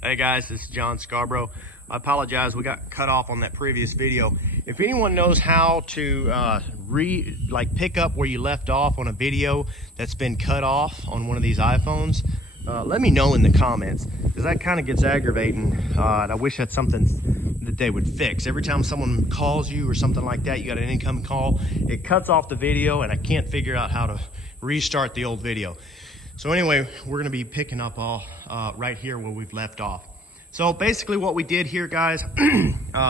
Hey guys, this is John Scarborough. I apologize, we got cut off on that previous video. If anyone knows how to pick up where you left off on a video that's been cut off on one of these iPhones, let me know in the comments, because that kind of gets aggravating. And I wish that's something that they would fix. Every time someone calls you or something like that, you got an incoming call, it cuts off the video and I can't figure out how to restart the old video. So anyway, we're gonna be picking up all right here where we've left off. So basically what we did here, guys,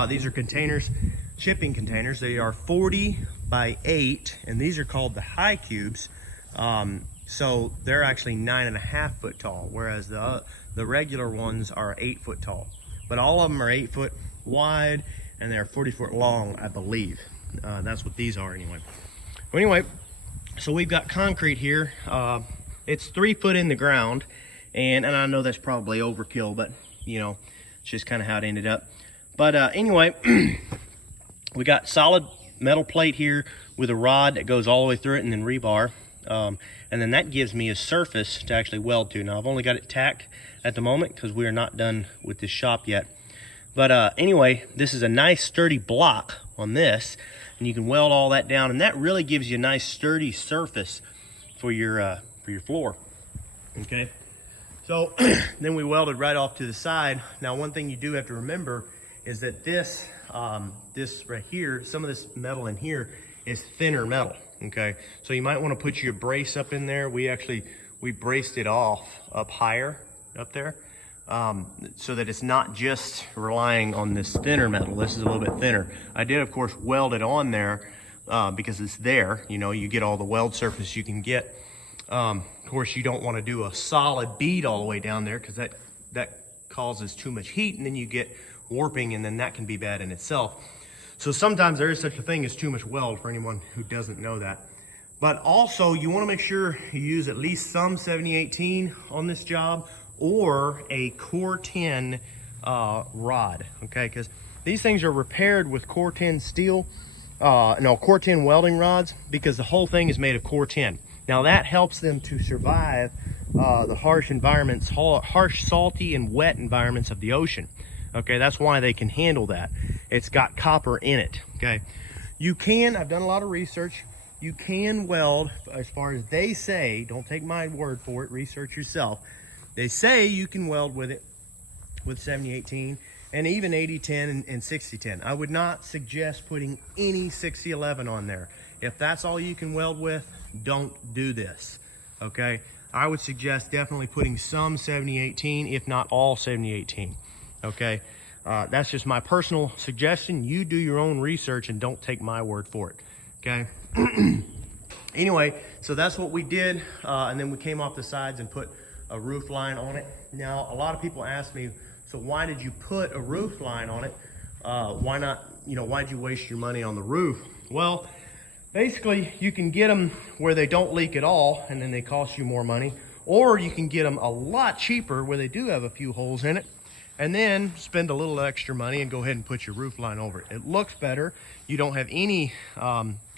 these are containers, shipping containers. They are 40 by 8, and these are called the high cubes. So they're actually 9.5 foot tall, whereas the regular ones are 8 foot tall. But all of them are 8 foot wide, and they're 40 foot long, I believe. That's what these are anyway. Well, anyway, so we've got concrete here. It's 3 foot in the ground, and I know that's probably overkill, but you know, it's just kind of how it ended up. But anyway, we got solid metal plate here with a rod that goes all the way through it, and then rebar. And then that gives me a surface to actually weld to. Now, I've only got it tacked at the moment because we are not done with this shop yet. But anyway, this is a nice sturdy block on this, and you can weld all that down, and that really gives you a nice sturdy surface for your floor. Okay, so then we welded right off to the side. Now, one thing you do have to remember is that this right here, some of this metal in here is thinner metal. Okay, so you might want to put your brace up in there. We braced it off up higher up there, so that it's not just relying on this thinner metal. This is a little bit thinner. I did, of course, weld it on there because it's there. You know, you get all the weld surface you can get. Of course, you don't want to do a solid bead all the way down there, because that causes too much heat, and then you get warping, and then that can be bad in itself. So sometimes there is such a thing as too much weld, for anyone who doesn't know that. But also, you want to make sure you use at least some 7018 on this job, or a core 10 rod, okay? Because these things are repaired with core 10 steel, core 10 welding rods, because the whole thing is made of core 10. Now that helps them to survive the harsh environments, harsh, salty, and wet environments of the ocean. Okay, that's why they can handle that. It's got copper in it, okay? You can, I've done a lot of research, you can weld, as far as they say, don't take my word for it, research yourself. They say you can weld with it, with 7018, and even 8010 and 6010. I would not suggest putting any 6011 on there. If that's all you can weld with, don't do this, okay? I would suggest definitely putting some 7018, if not all 7018, okay? That's just my personal suggestion. You do your own research and don't take my word for it, okay? Anyway, so that's what we did, and then we came off the sides and put a roof line on it. Now, a lot of people ask me, so why did you put a roof line on it? Why not, why'd you waste your money on the roof? Well, basically, you can get them where they don't leak at all, and then they cost you more money, or you can get them a lot cheaper where they do have a few holes in it, and then spend a little extra money and go ahead and put your roof line over it. It looks better. You don't have any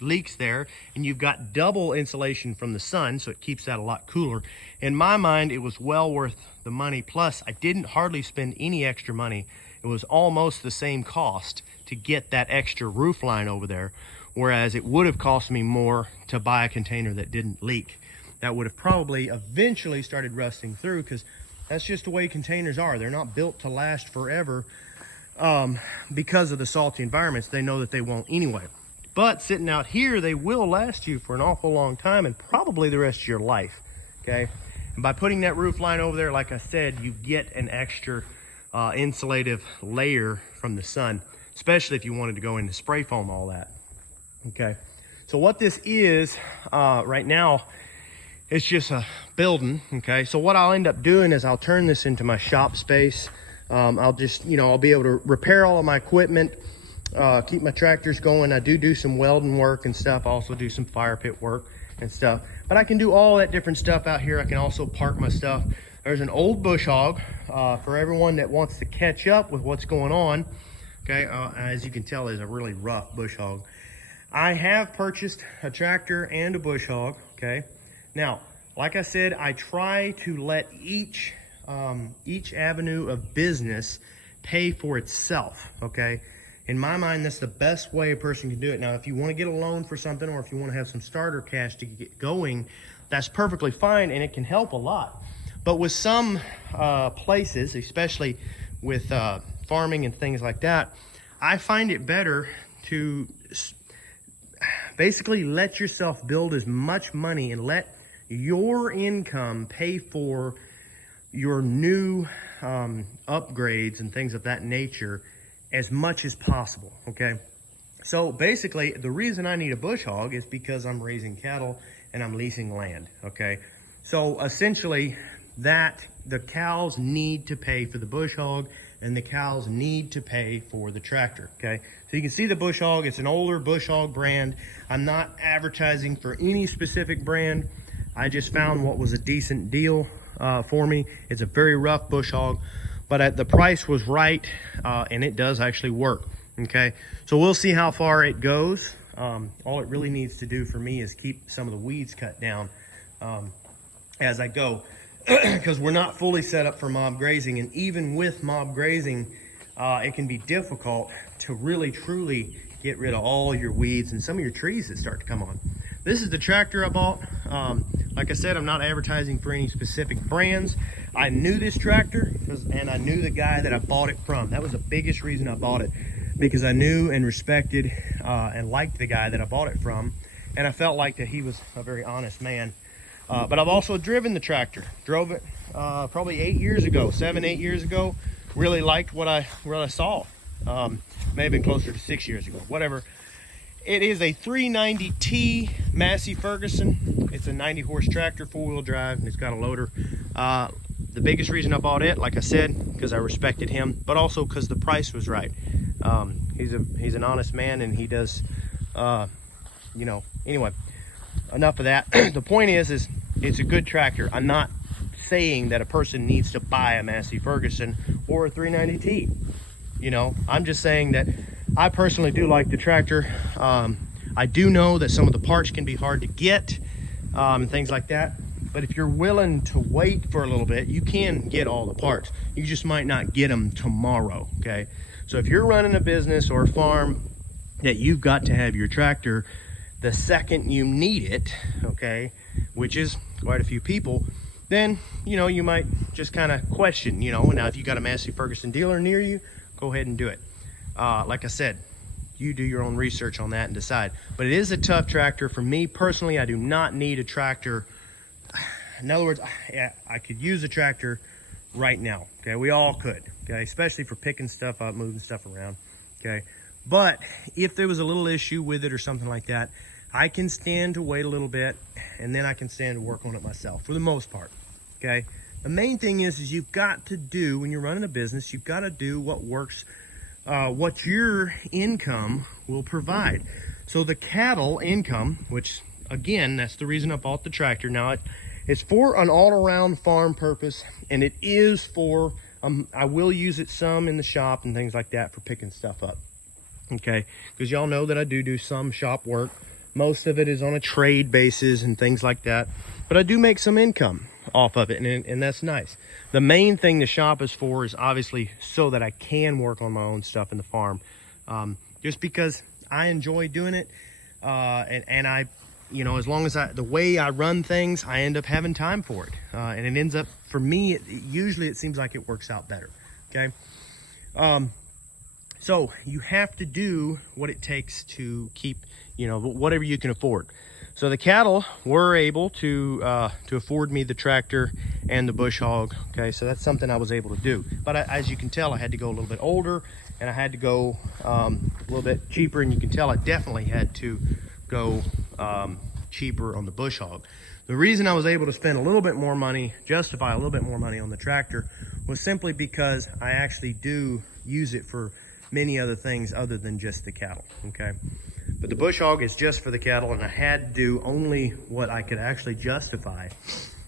leaks there, and you've got double insulation from the sun, so it keeps that a lot cooler. In my mind, it was well worth the money. Plus, I didn't hardly spend any extra money. It was almost the same cost to get that extra roof line over there, whereas it would have cost me more to buy a container that didn't leak. That would have probably eventually started rusting through, because that's just the way containers are. They're not built to last forever because of the salty environments. They know that they won't anyway. But sitting out here, they will last you for an awful long time, and probably the rest of your life, okay? And by putting that roof line over there, like I said, you get an extra insulative layer from the sun, especially if you wanted to go into spray foam, all that. Okay, so what this is right now, it's just a building. Okay, so what I'll end up doing is I'll turn this into my shop space. I'll just, I'll be able to repair all of my equipment, keep my tractors going. I do some welding work and stuff. I also do some fire pit work and stuff. But I can do all that different stuff out here. I can also park my stuff. There's an old bush hog for everyone that wants to catch up with what's going on. Okay, as you can tell, it's a really rough bush hog. I have purchased a tractor and a bush hog, okay? Now, like I said, I try to let each each avenue of business pay for itself, okay? In my mind, that's the best way a person can do it. Now, if you want to get a loan for something, or if you want to have some starter cash to get going, that's perfectly fine, and it can help a lot. But with some places, especially with farming and things like that, I find it better to basically let yourself build as much money and let your income pay for your new upgrades and things of that nature as much as possible, okay? So basically, the reason I need a bush hog is because I'm raising cattle and I'm leasing land, okay? So essentially, the cows need to pay for the bush hog, and the cows need to pay for the tractor, okay? So you can see the bush hog, it's an older bush hog brand. I'm not advertising for any specific brand. I just found what was a decent deal for me. It's a very rough bush hog, but the price was right, and it does actually work, okay? So we'll see how far it goes. All it really needs to do for me is keep some of the weeds cut down as I go, because we're not fully set up for mob grazing, and even with mob grazing, it can be difficult to really truly get rid of all your weeds and some of your trees that start to come on. This is the tractor I bought. Like I said, I'm not advertising for any specific brands. I knew this tractor and I knew the guy that I bought it from. That was the biggest reason I bought it, because I knew and respected and liked the guy that I bought it from, and I felt like that he was a very honest man. But I've also driven the tractor. Drove it probably 8 years ago, 7, 8 years ago. Really liked what I saw. May have been closer to 6 years ago, whatever. It is a 390T Massey Ferguson. It's a 90 horse tractor, 4-wheel drive, and it's got a loader. The biggest reason I bought it, like I said, because I respected him, but also because the price was right. He's an honest man, and he does, you know, anyway, enough of that. The point is it's a good tractor. I'm not saying that a person needs to buy a Massey Ferguson or a 390T. You know, I'm just saying that I personally do like the tractor. I do know that some of the parts can be hard to get, and things like that. But if you're willing to wait for a little bit, you can get all the parts. You just might not get them tomorrow, okay? So if you're running a business or a farm that you've got to have your tractor the second you need it, okay, which is quite a few people, then, you know, you might just kind of question, you know, now if you got a Massey Ferguson dealer near you, go ahead and do it. Like I said, you do your own research on that and decide. But it is a tough tractor. For me personally, I do not need a tractor. In other words, I could use a tractor right now, okay? We all could, okay? Especially for picking stuff up, moving stuff around, okay? But if there was a little issue with it or something like that, I can stand to wait a little bit, and then I can stand to work on it myself for the most part, okay? The main thing is you've got to do, when you're running a business, you've got to do what works, what your income will provide. So the cattle income, which again, that's the reason I bought the tractor. Now it's for an all-around farm purpose, and it is for, I will use it some in the shop and things like that for picking stuff up, okay? Because y'all know that I do some shop work. Most of it is on a trade basis and things like that, but I do make some income off of it, and that's nice. The main thing the shop is for is obviously so that I can work on my own stuff in the farm, just because I enjoy doing it, and I, you know, as long as the way I run things, I end up having time for it, and it ends up, for me, usually it seems like it works out better, okay? So you have to do what it takes to keep, you know, whatever you can afford. So the cattle were able to afford me the tractor and the bush hog, okay? So that's something I was able to do. But as you can tell, I had to go a little bit older, and I had to go a little bit cheaper, and you can tell I definitely had to go cheaper on the bush hog. The reason I was able to spend a little bit more money, justify a little bit more money on the tractor, was simply because I actually do use it for many other things other than just the cattle, okay? But the bush hog is just for the cattle, and I had to do only what I could actually justify.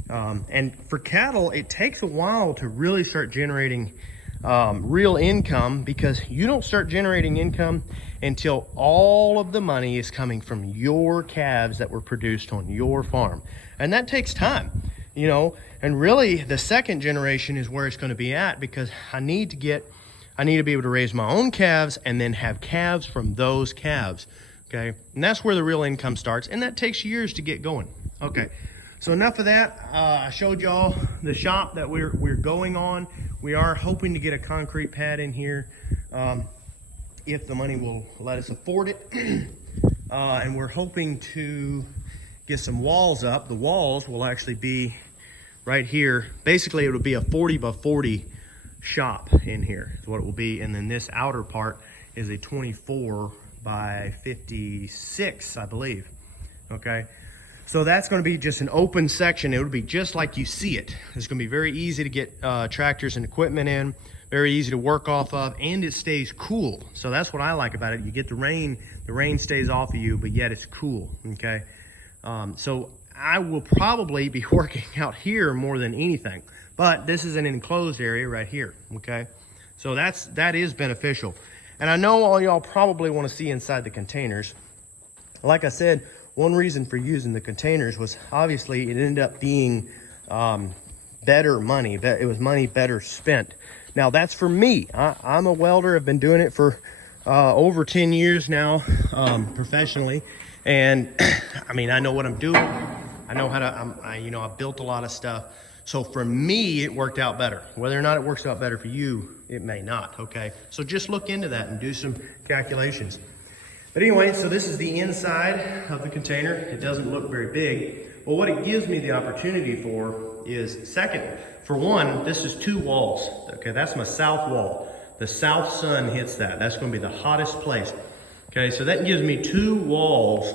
And for cattle, it takes a while to really start generating real income, because you don't start generating income until all of the money is coming from your calves that were produced on your farm. And that takes time. you know. And really the second generation is where it's going to be at, because I need to be able to raise my own calves and then have calves from those calves. Okay, and that's where the real income starts, and that takes years to get going. Okay, so enough of that. I showed y'all the shop that we're going on. We are hoping to get a concrete pad in here, if the money will let us afford it. And we're hoping to get some walls up. The walls will actually be right here. Basically, it will be a 40 by 40 shop in here is what it will be. And then this outer part is a 24 by 56, I believe. Okay, so that's going to be just an open section. It would be just like you see it. It's going to be very easy to get tractors and equipment in, very easy to work off of, and it stays cool. So that's what I like about it. You get the rain stays off of you, but yet it's cool. Okay, so I will probably be working out here more than anything, but this is an enclosed area right here. Okay, so that is beneficial. And I know all y'all probably want to see inside the containers. Like I said, one reason for using the containers was obviously it ended up being better money. It was money better spent. Now that's for me. I'm a welder. I've been doing it for over 10 years now, professionally. And I mean, I know what I'm doing. I know how to, you know, I've built a lot of stuff. So for me, it worked out better. Whether or not it works out better for you, it may not, okay? So just look into that and do some calculations. But anyway, so this is the inside of the container. It doesn't look very big, but what it gives me the opportunity for is, second, for one, this is 2 walls, okay? That's my south wall. The south sun hits that. That's gonna be the hottest place, okay? So that gives me 2 walls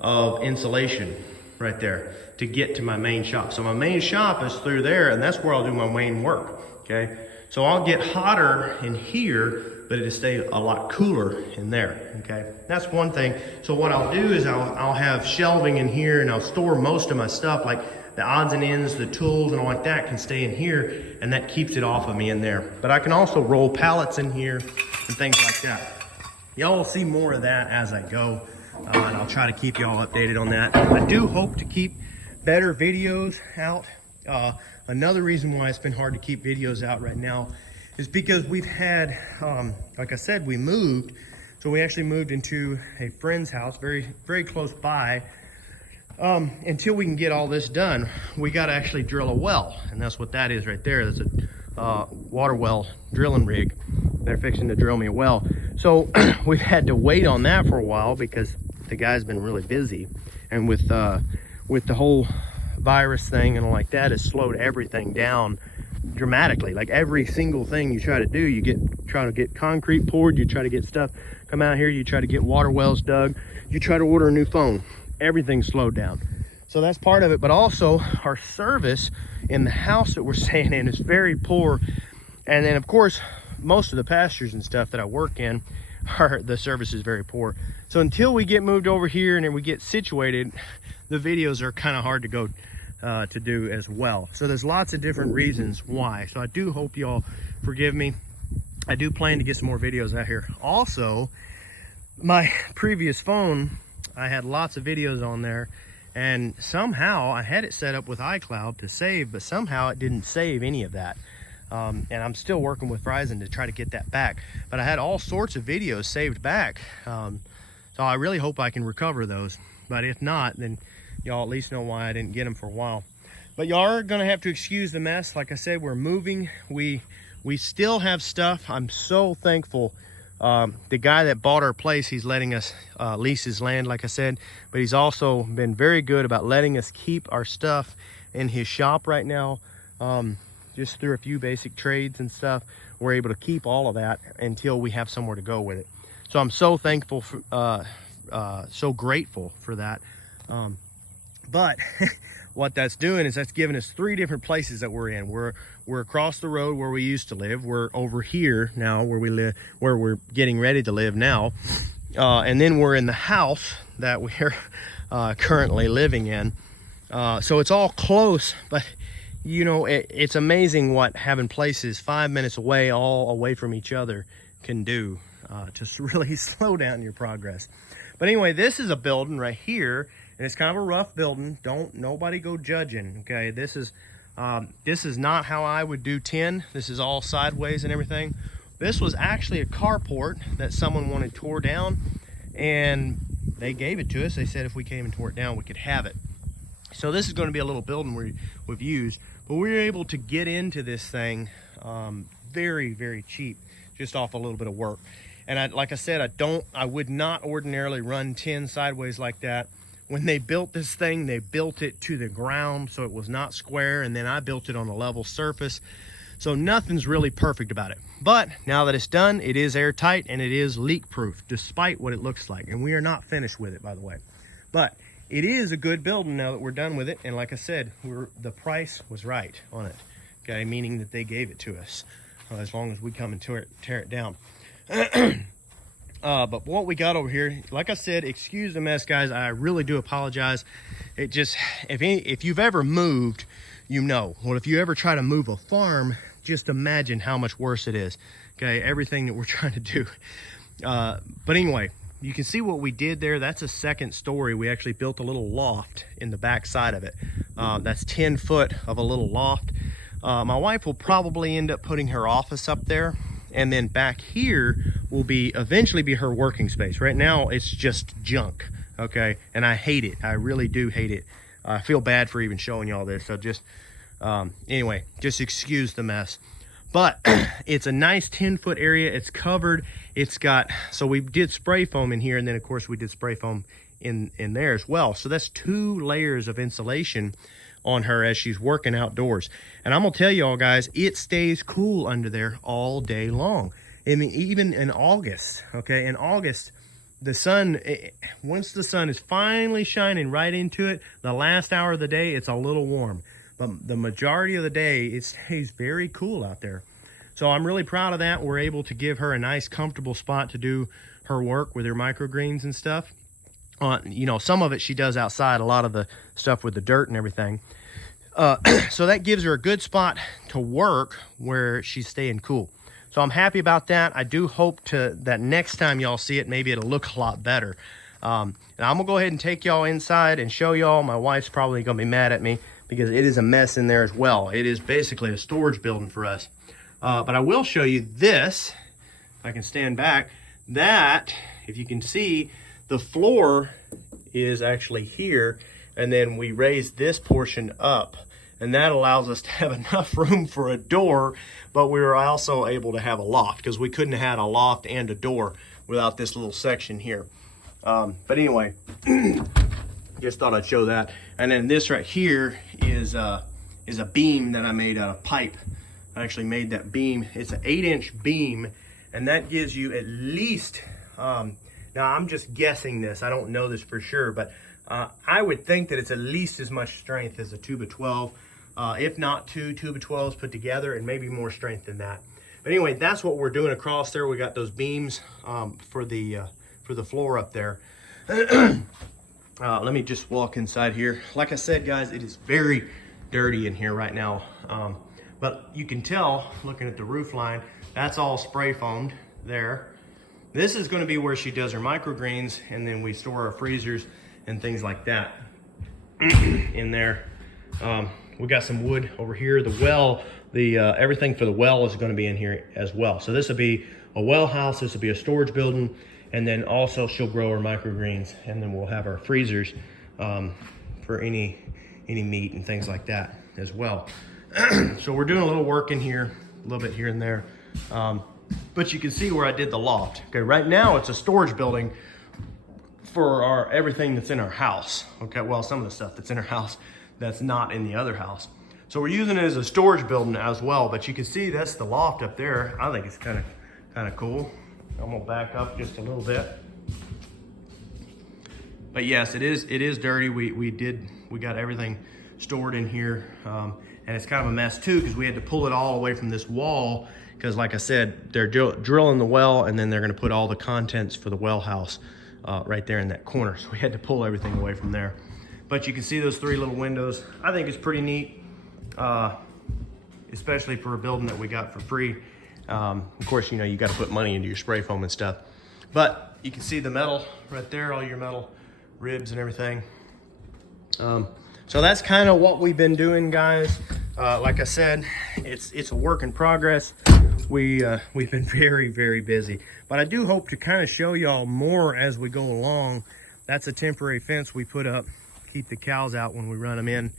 of insulation right there to get to my main shop. So my main shop is through there, and that's where I'll do my main work, okay? So I'll get hotter in here, but it'll stay a lot cooler in there, okay? That's one thing. So what I'll do is I'll have shelving in here, and I'll store most of my stuff, like the odds and ends, the tools and all like that can stay in here, and that keeps it off of me in there. But I can also roll pallets in here and things like that. Y'all will see more of that as I go, and I'll try to keep y'all updated on that. I do hope to keep better videos out. Another reason why it's been hard to keep videos out right now is because we've had, like I said, we moved. So we actually moved into a friend's house, very, very close by. Until we can get all this done, we got to actually drill a well. And that's what that is right there. That's a water well drilling rig. They're fixing to drill me a well. So we've had to wait on that for a while because the guy's been really busy. And with the whole virus thing and all like that, has slowed everything down dramatically. Like every single thing you try to do, try to get concrete poured, you try to get stuff come out here, you try to get water wells dug, you try to order a new phone, everything's slowed down. So that's part of it. But also our service in the house that we're staying in is very poor. And then of course most of the pastures and stuff that I work in, the service is very poor. So until we get moved over here and then we get situated, the videos are kind of hard to go to do as well. So there's lots of different reasons why. So I do hope y'all forgive me. I do plan to get some more videos out here. Also, my previous phone, I had lots of videos on there, and somehow I had it set up with iCloud to save, but somehow it didn't save any of that. And I'm still working with Verizon to try to get that back. But I had all sorts of videos saved back. So I really hope I can recover those. But if not, then y'all at least know why I didn't get them for a while. But y'all are gonna have to excuse the mess. Like I said, we're moving. We still have stuff. I'm so thankful. The guy that bought our place, he's letting us lease his land, like I said, but he's also been very good about letting us keep our stuff in his shop right now. Just through a few basic trades and stuff, we're able to keep all of that until we have somewhere to go with it. So I'm so thankful for, so grateful for that. But what that's doing is that's giving us 3 different places that we're in. We're across the road where we used to live. We're over here now where we live, where we're getting ready to live now. And then we're in the house that we're currently living in. So it's all close, but you know, it's amazing what having places 5 minutes away, all away from each other, can do to really slow down your progress. But anyway, this is a building right here. And it's kind of a rough building. Nobody go judging, okay? This is not how I would do tin. This is all sideways and everything. This was actually a carport that someone wanted tore down, and they gave it to us. They said if we came and tore it down, we could have it. So this is going to be a little building we've used, but we were able to get into this thing very, very cheap, just off a little bit of work. And like I said, I would not ordinarily run tin sideways like that. When they built this thing, they built it to the ground, so it was not square, and then I built it on a level surface. So nothing's really perfect about it. But now that it's done, it is airtight and it is leak proof, despite what it looks like. And we are not finished with it, by the way. But it is a good building now that we're done with it. And like I said, the price was right on it, okay? Meaning that they gave it to us, as long as we come and tear it down. But what we got over here, like I said, excuse the mess, guys. I really do apologize. It just, if you've ever moved, you know. Well, if you ever try to move a farm, just imagine how much worse it is, okay? Everything that we're trying to do. But anyway, you can see what we did there. That's a second story. We actually built a little loft in the back side of it. That's 10 foot of a little loft. My wife will probably end up putting her office up there, and then back here will eventually be her working space. Right now it's just junk, okay? And I hate it. I really do hate it. I feel bad for even showing y'all this. So just anyway, just excuse the mess. But it's a nice 10-foot area. It's covered. It's got, so we did spray foam in here, and then of course we did spray foam in there as well. So that's 2 layers of insulation on her as she's working outdoors. And I'm gonna tell y'all guys, it stays cool under there all day long. I mean, even in August, okay? In August, the sun, once the sun is finally shining right into it, the last hour of the day, it's a little warm. But the majority of the day, it stays very cool out there. So I'm really proud of that. We're able to give her a nice, comfortable spot to do her work with her microgreens and stuff. You know, some of it she does outside, a lot of the stuff with the dirt and everything. So that gives her a good spot to work where she's staying cool. So I'm happy about that. I do hope that next time y'all see it, maybe it'll look a lot better. And I'm gonna go ahead and take y'all inside and show y'all. My wife's probably gonna be mad at me because it is a mess in there as well. It is basically a storage building for us. But I will show you this, if I can stand back, that, if you can see, the floor is actually here, and then we raised this portion up, and that allows us to have enough room for a door, but we were also able to have a loft, because we couldn't have had a loft and a door without this little section here. But anyway, just thought I'd show that. And then this right here is a beam that I made out of pipe. I actually made that beam. It's an 8-inch beam, and that gives you at least, now I'm just guessing this, I don't know this for sure, but I would think that it's at least as much strength as a 2x12, if not 2 2x12s put together, and maybe more strength than that. But anyway, that's what we're doing across there. We got those beams for the floor up there. Let me just walk inside here. Like I said, guys, it is very dirty in here right now. But you can tell, looking at the roof line, that's all spray foamed there. This is going to be where she does her microgreens, and then we store our freezers and things like that in there. We got some wood over here. The well, everything for the well is going to be in here as well. So this will be a well house. This will be a storage building, and then also she'll grow her microgreens, and then we'll have our freezers for any meat and things like that as well. So we're doing a little work in here, a little bit here and there. But you can see where I did the loft. Okay, right now it's a storage building for everything that's in our house. Okay, well, some of the stuff that's in our house that's not in the other house. So we're using it as a storage building as well, but you can see that's the loft up there. I think it's kind of cool. I'm gonna back up just a little bit. But yes, it is dirty. We got everything stored in here. And it's kind of a mess too, because we had to pull it all away from this wall, because like I said, they're drilling the well, and then they're gonna put all the contents for the well house right there in that corner. So we had to pull everything away from there. But you can see those 3 little windows. I think it's pretty neat, especially for a building that we got for free. Of course, you know, you got to put money into your spray foam and stuff. But you can see the metal right there, all your metal ribs and everything. So that's kind of what we've been doing, guys. Like I said, it's a work in progress. We've been very, very busy, but I do hope to kind of show y'all more as we go along. That's a temporary fence we put up, keep the cows out when we run them in.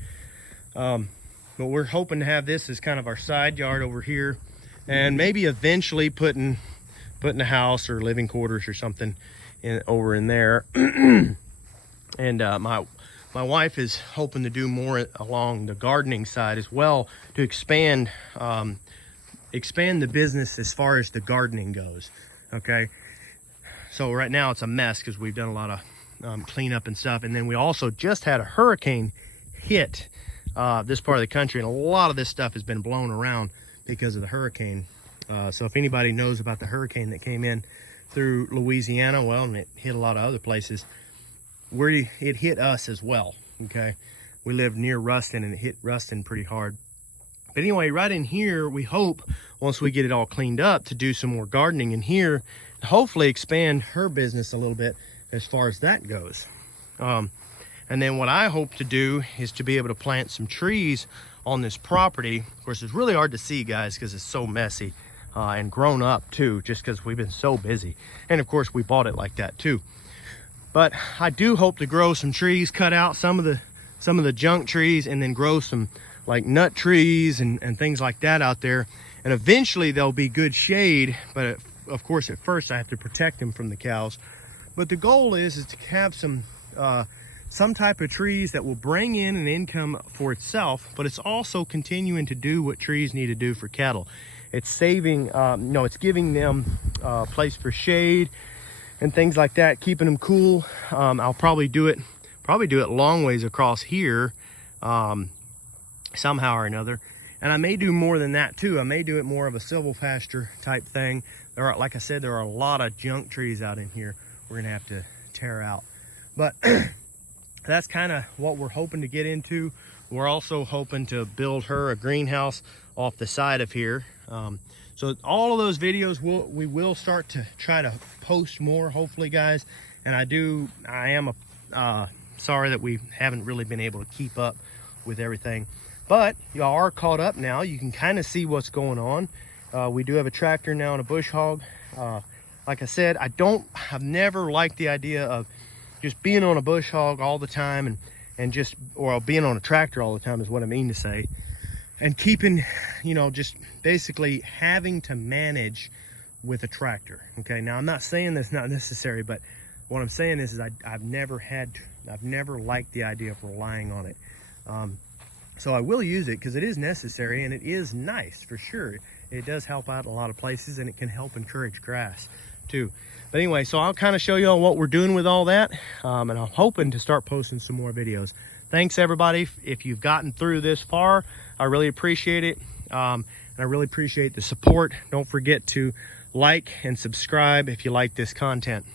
But we're hoping to have this as kind of our side yard over here, and maybe eventually putting a house or living quarters or something over in there. And my wife is hoping to do more along the gardening side as well, to expand the business as far as the gardening goes. Okay, so right now it's a mess because we've done a lot of cleanup and stuff, and then we also just had a hurricane hit this part of the country, and a lot of this stuff has been blown around because of the hurricane. So if anybody knows about the hurricane that came in through Louisiana, well, and it hit a lot of other places, it hit us as well. Okay, we live near Ruston, and it hit Ruston pretty hard. But anyway, right in here, we hope once we get it all cleaned up to do some more gardening in here, hopefully expand her business a little bit as far as that goes. And then what I hope to do is to be able to plant some trees on this property. Of course, it's really hard to see, guys, because it's so messy and grown up too, just because we've been so busy. And of course, we bought it like that too. But I do hope to grow some trees, cut out some of the junk trees, and then grow some like nut trees and things like that out there. And eventually they'll be good shade, but of course at first I have to protect them from the cows. But the goal is to have some type of trees that will bring in an income for itself, but it's also continuing to do what trees need to do for cattle. It's saving, it's giving them a place for shade and things like that, keeping them cool. I'll probably do it long ways across here, somehow or another. And I may do more than that too. I may do it more of a silvopasture type thing. Like I said, there are a lot of junk trees out in here we're gonna have to tear out. But that's kind of what we're hoping to get into. We're also hoping to build her a greenhouse off the side of here. So all of those videos we will start to try to post more, hopefully, guys. And I am sorry that we haven't really been able to keep up with everything, but y'all are caught up now. You can kind of see what's going on. We do have a tractor now and a bush hog. Like I said, I've never liked the idea of just being on a bush hog all the time or being on a tractor all the time is what I mean to say. And keeping, just basically having to manage with a tractor. Okay, now I'm not saying that's not necessary, but what I'm saying is I've never liked the idea of relying on it. So I will use it because it is necessary and it is nice for sure. It does help out a lot of places, and it can help encourage grass too. But anyway, so I'll kind of show you all what we're doing with all that, and I'm hoping to start posting some more videos. Thanks everybody. If you've gotten through this far, I really appreciate it. And I really appreciate the support. Don't forget to like and subscribe if you like this content.